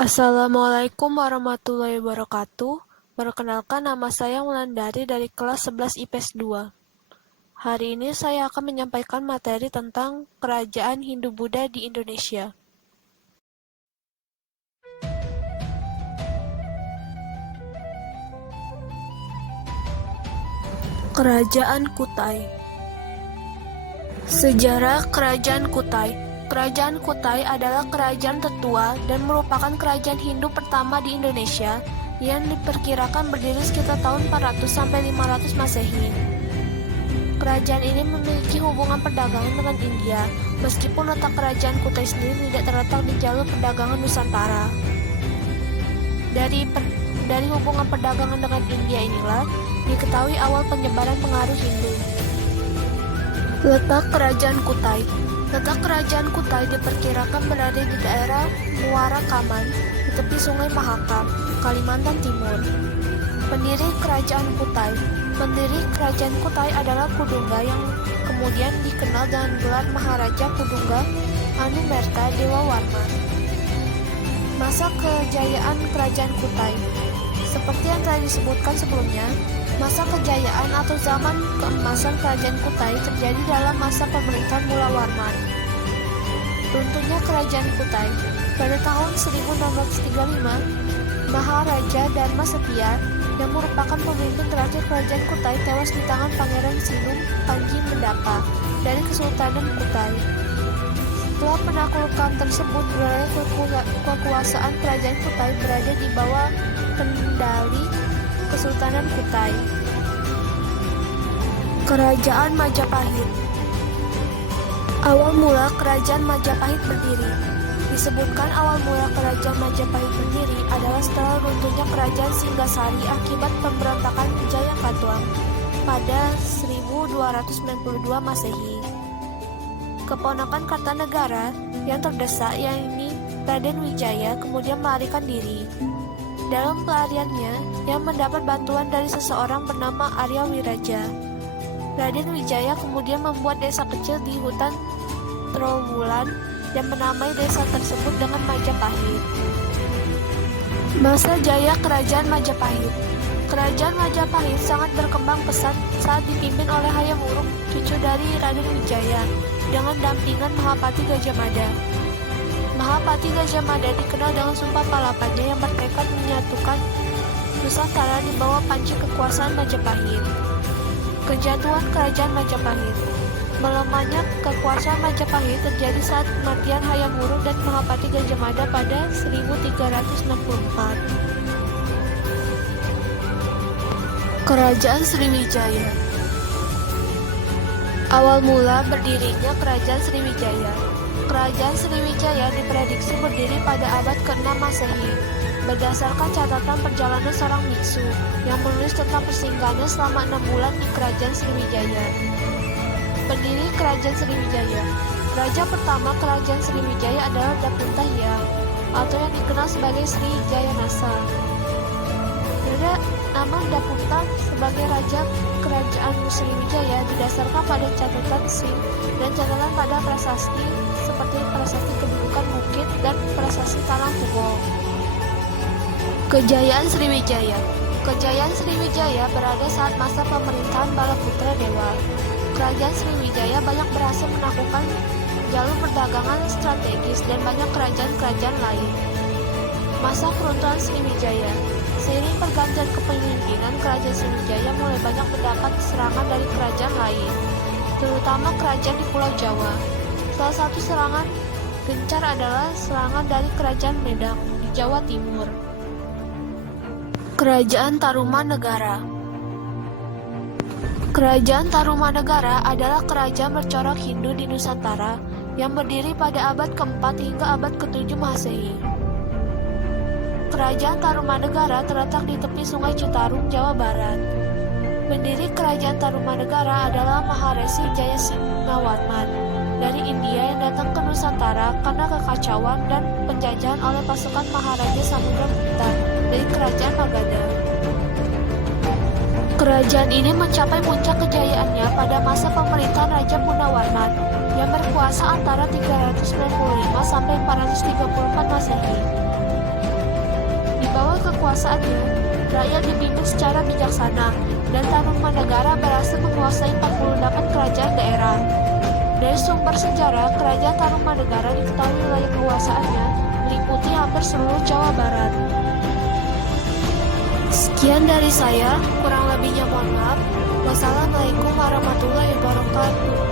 Assalamualaikum warahmatullahi wabarakatuh. Perkenalkan, nama saya Wulandari dari kelas 11 IPS 2. Hari ini saya akan menyampaikan materi tentang kerajaan Hindu-Buddha di Indonesia. Kerajaan Kutai. Sejarah Kerajaan Kutai. Kerajaan Kutai adalah kerajaan tertua dan merupakan kerajaan Hindu pertama di Indonesia yang diperkirakan berdiri sekitar tahun 400-500 Masehi. Kerajaan ini memiliki hubungan perdagangan dengan India, meskipun letak kerajaan Kutai sendiri tidak terletak di jalur perdagangan Nusantara. Dari hubungan perdagangan dengan India inilah diketahui awal penyebaran pengaruh Hindu. Letak Kerajaan Kutai. Letak Kerajaan Kutai diperkirakan berada di daerah Muara Kaman, di tepi Sungai Mahakam, Kalimantan Timur. Pendiri Kerajaan Kutai. Pendiri Kerajaan Kutai adalah Kudungga yang kemudian dikenal dengan gelar Maharaja Kudungga Anumerta Dewa Warman. Masa kejayaan Kerajaan Kutai. Seperti yang telah disebutkan sebelumnya, masa kejayaan atau zaman keemasan Kerajaan Kutai terjadi dalam masa pemerintahan Mula Warman. Runtuhnya Kerajaan Kutai. Pada tahun 1635, Maharaja Dharma Setia yang merupakan pemimpin terakhir Kerajaan Kutai tewas di tangan Pangeran Sinum Panji Mendapa dari Kesultanan Kutai. Setelah penaklukan tersebut, wilayah kekuasaan Kerajaan Kutai berada di bawah kendali Kesultanan Kutai. Kerajaan Majapahit. Awal mula Kerajaan Majapahit berdiri. Disebutkan awal mula Kerajaan Majapahit berdiri adalah setelah runtuhnya Kerajaan Singgasari akibat pemberontakan Jayakatwang pada 1292 Masehi. Keponakan Kartanegara yang terdesak, yakni Raden Wijaya, kemudian melarikan diri. Dalam pelariannya, ia mendapat bantuan dari seseorang bernama Arya Wiraja. Raden Wijaya kemudian membuat desa kecil di hutan Trowulan dan menamai desa tersebut dengan Majapahit. Masa jaya Kerajaan Majapahit. Kerajaan Majapahit sangat berkembang pesat saat dipimpin oleh Hayam Wuruk, cucu dari Raden Wijaya, dengan dampingan Mahapati Gajah Mada. Mahapati Gajah Mada dikenal dengan sumpah palapannya yang bertekad menyatukan Nusantara di bawah panci kekuasaan Majapahit. Kejatuhan Kerajaan Majapahit. Melemahnya kekuasaan Majapahit terjadi saat kematian Hayam Wuruk dan Mahapati Gajah Mada pada 1364. Kerajaan Sriwijaya. Awal mula berdirinya Kerajaan Sriwijaya. Kerajaan Sriwijaya diprediksi berdiri pada abad ke-6 Masehi, berdasarkan catatan perjalanan seorang biksu yang menulis tentang persinggahannya selama 6 bulan di Kerajaan Sriwijaya. Pendiri Kerajaan Sriwijaya. Raja pertama Kerajaan Sriwijaya adalah Dapuntahya, atau yang dikenal sebagai Sri Jayanasa. Nama Dapunta sebagai Raja Kerajaan Sriwijaya didasarkan pada catatan Sri dan catatan pada prasasti seperti prasasti kedudukan bukit dan prasasti tanah Tugo. Kejayaan Sriwijaya. Kejayaan Sriwijaya berada saat masa pemerintahan Balaputra Dewa. Kerajaan Sriwijaya banyak berhasil menaklukkan jalur perdagangan strategis dan banyak kerajaan-kerajaan lain. Masa keruntuhan Sriwijaya. Seiring pergantian kepemimpinan, Kerajaan Sriwijaya mulai banyak mendapat serangan dari kerajaan lain, terutama kerajaan di Pulau Jawa. Salah satu serangan gencar adalah serangan dari Kerajaan Medang di Jawa Timur. Kerajaan Tarumanegara. Kerajaan Tarumanegara adalah kerajaan bercorak Hindu di Nusantara yang berdiri pada abad ke-4 hingga abad ke-7 Masehi. Kerajaan Tarumanegara terletak di tepi Sungai Citarum, Jawa Barat. Pendiri Kerajaan Tarumanegara adalah Maharesi Jayasingawarman dari India yang datang ke Nusantara karena kekacauan dan penjajahan oleh pasukan Maharaja Samudra dari Kerajaan Magadha. Kerajaan ini mencapai puncak kejayaannya pada masa pemerintahan Raja Pundawarman yang berkuasa antara 395 sampai 434 Masehi. kekuasaannya, rakyat dipimpin secara bijaksana, dan Tarumanegara berhasil menguasai 48 kerajaan daerah. Dari sumber sejarah, kerajaan Tarumanegara diketahui wilayah kekuasaannya meliputi hampir seluruh Jawa Barat. Sekian dari saya, kurang lebihnya mohon maaf. Wassalamualaikum warahmatullahi wabarakatuh.